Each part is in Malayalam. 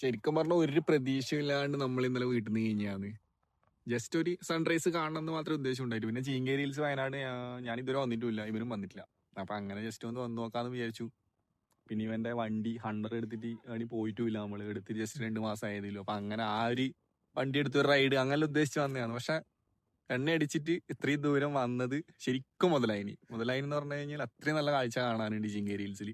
ശരിക്കും പറഞ്ഞാൽ ഒരു പ്രതീക്ഷയില്ലാണ്ട് നമ്മൾ ഇന്നലെ വീട്ടിൽ നിന്ന് കഴിഞ്ഞാന്ന് ജസ്റ്റ് ഒരു സൺറൈസ് കാണണം എന്ന് മാത്രമേ ഉദ്ദേശം ഉണ്ടായിട്ടു. പിന്നെ ചീങ്കേരി ഹിൽസ് വയനാട് ഞാൻ ഇതുവരെ വന്നിട്ടില്ല, ഇവരും വന്നിട്ടില്ല. അപ്പൊ അങ്ങനെ ജസ്റ്റ് ഒന്ന് വന്നു നോക്കാന്ന് വിചാരിച്ചു. പിന്നെ ഇവന്റെ വണ്ടി 100 എടുത്തിട്ട് വേണ്ടി പോയിട്ടുമില്ല, നമ്മൾ എടുത്തിട്ട് ജസ്റ്റ് 2 മാസം ആയതില്ലോ. അപ്പൊ അങ്ങനെ ആ ഒരു വണ്ടി എടുത്ത് ഒരു റൈഡ് അങ്ങനെ ഉദ്ദേശിച്ച് വന്നതാണ്. പക്ഷെ എണ്ണ അടിച്ചിട്ട് ഇത്രയും ദൂരം വന്നത് ശരിക്കും മുതലായിനി എന്ന് പറഞ്ഞു കഴിഞ്ഞാൽ അത്രയും നല്ല കാഴ്ച കാണാനുണ്ട് ചീങ്കേരി ഹിൽസിൽ.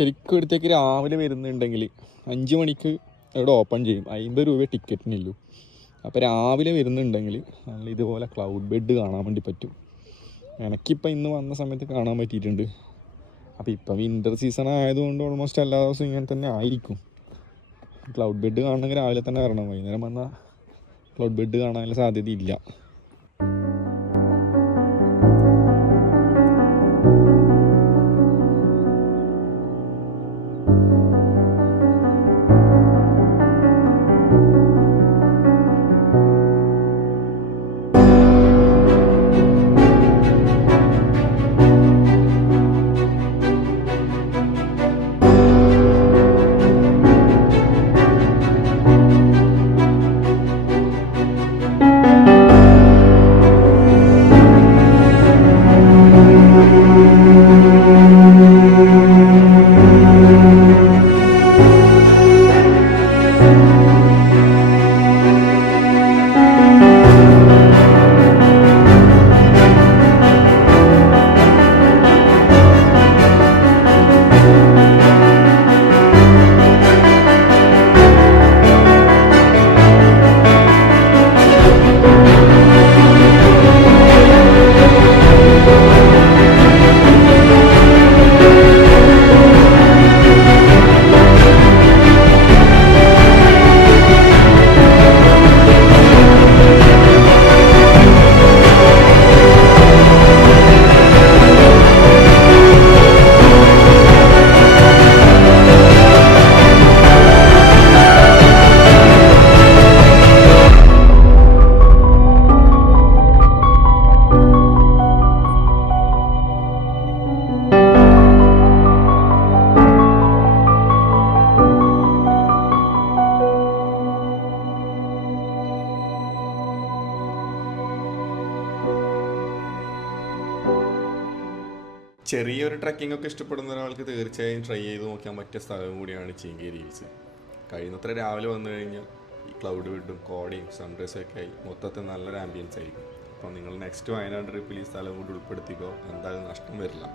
ശരിക്കും ഇവിടത്തേക്ക് രാവിലെ വരുന്നുണ്ടെങ്കിൽ 5 മണിക്ക് ഇവിടെ ഓപ്പൺ ചെയ്യും. 50 രൂപ ടിക്കറ്റിനുള്ളൂ. അപ്പോൾ രാവിലെ വരുന്നുണ്ടെങ്കിൽ നമ്മൾ ഇതുപോലെ ക്ലൗഡ് ബെഡ് കാണാൻ വേണ്ടി പറ്റും. എനിക്കിപ്പോൾ ഇന്ന് വന്ന സമയത്ത് കാണാൻ പറ്റിയിട്ടുണ്ട്. അപ്പോൾ ഇപ്പം വിൻ്റർ സീസൺ ആയതുകൊണ്ട് ഓൾമോസ്റ്റ് എല്ലാ ദിവസവും ഇങ്ങനെ തന്നെ ആയിരിക്കും. ക്ലൗഡ് ബെഡ് കാണണമെങ്കിൽ രാവിലെ തന്നെ വരണം. വൈകുന്നേരം വന്നാൽ ക്ലൗഡ് ബെഡ് കാണാനുള്ള സാധ്യതയില്ല. ചെറിയൊരു ട്രക്കിംഗ് ഒക്കെ ഇഷ്ടപ്പെടുന്ന ഒരാൾക്ക് തീർച്ചയായും ട്രൈ ചെയ്ത് നോക്കാൻ പറ്റിയ സ്ഥലം കൂടിയാണ് ചീങ്കേരി ഹിൽസ്. കഴിയുന്നത്ര രാവിലെ വന്നു കഴിഞ്ഞാൽ ഈ ക്ലൗഡ് ബെഡും കോടയും സൺറൈസും ഒക്കെ ആയി മൊത്തത്തിൽ നല്ലൊരു ആംബിയൻസ് ആയിരിക്കും. അപ്പോൾ നിങ്ങൾ നെക്സ്റ്റ് വയനാട് ട്രിപ്പിൽ ഈ സ്ഥലം കൂടി ഉൾപ്പെടുത്തിക്കോ, എന്തായാലും നഷ്ടം വരില്ല.